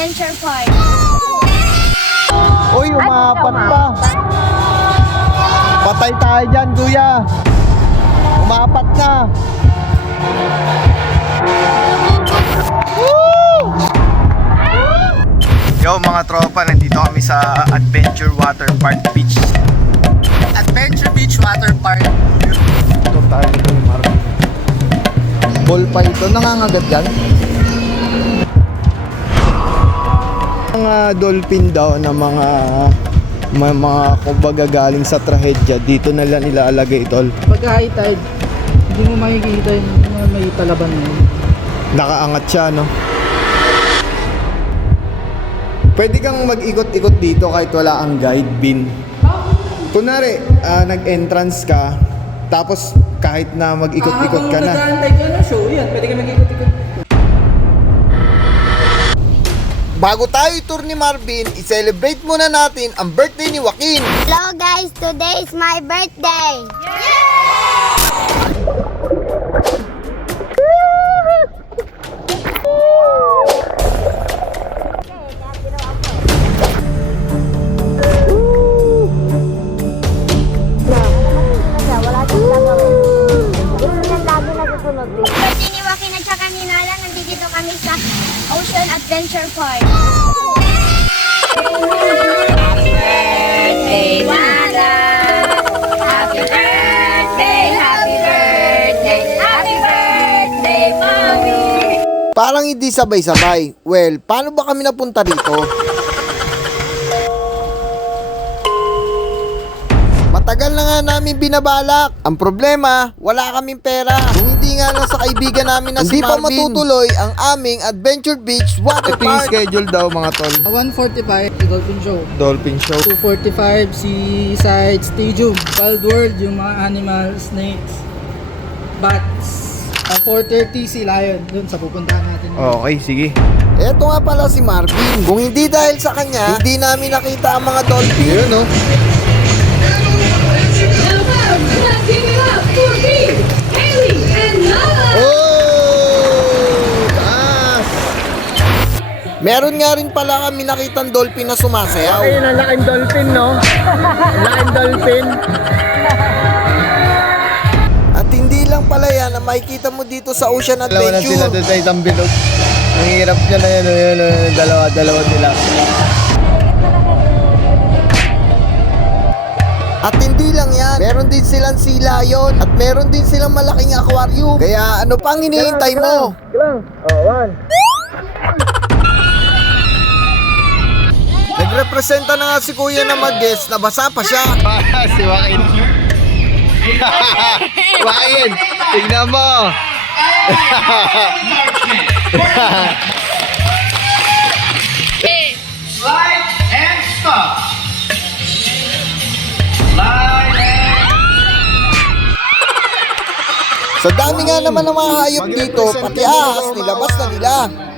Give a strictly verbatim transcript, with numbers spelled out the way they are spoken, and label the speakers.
Speaker 1: Adventure Park.
Speaker 2: Uy, umapat pa. Patay tayo dyan, kuya. Umapat na. Yo mga tropa, nandito kami sa Adventure Water Park Beach.
Speaker 3: Adventure Beach Water Park.
Speaker 2: Ito tayo dito ni Marvin. Ball pa ito, nangangagat yan. Mga dolphin daw na mga mga, mga kumbaga galing sa trahedya, dito na lang ilalagay tol.
Speaker 3: Pagka high tide, hindi mo makikita yung mga may talaban na yun.
Speaker 2: Nakaangat siya, no? Pwede kang mag-ikot-ikot dito kahit wala ang guide bin. Kunwari, ah, nag-entrance ka, tapos kahit na mag-ikot-ikot ka na.
Speaker 3: Ah, kung nag-aantay ka ng show, yan, pwede ka mag-ikot-ikot.
Speaker 2: Bago tayo tour ni Marvin, i-celebrate muna natin ang birthday ni Joaquin.
Speaker 1: Hello guys, today is my birthday. Birthday ni Joaquin at saka ni Nala, nandito kami sa Ocean Adventure Park. Happy birthday, Nala! Happy birthday, happy birthday, happy birthday, Mommy!
Speaker 2: Parang hindi sabay-sabay. Well, paano ba kami napunta dito? Matagal na nga namin binabalak. Ang problema, wala kaming pera. Kung hindi nga lang sa kaibigan namin na si Marvin, hindi pa matutuloy ang aming Adventure Beach Water Park. Ito yung schedule daw mga tol.
Speaker 3: one forty-five, the Dolphin Show.
Speaker 2: Dolphin Show.
Speaker 3: two forty-five, Seaside Stadium. Wild World, yung mga animals, snakes, bats. Uh, four thirty, si Lion. Dun sa pupuntahan natin.
Speaker 2: Okay, sige. Eto nga pala si Marvin. Kung hindi dahil sa kanya, hindi namin nakita ang mga dolphin. Yun, no? Oh! Taas! Meron nga rin pala kami nakitang dolphin na sumasayaw.
Speaker 4: Ayun ang laking dolphin, no? Laking dolphin.
Speaker 2: At hindi lang pala yan na makikita mo dito sa Ocean
Speaker 4: Dalawa na sila
Speaker 2: Adventure.
Speaker 4: doon sa isang bilog. Ang hirap niya na yun, yun, yun, dalawa, dalawa sila.
Speaker 2: At hindi lang yan, meron din silang sea lion at meron din silang malaking aquarium. Kaya ano pang hinihintay mo?
Speaker 4: Lang. Oh, one.
Speaker 2: Nagrepresenta na nga si kuya na mag-guess na basa pa siya.
Speaker 4: si Joaquin. Joaquin, tignan mo.
Speaker 5: Slide and stop. Slide and
Speaker 2: Sa dami nga naman ng mga hayop dito, pati ahas nilabas na nila.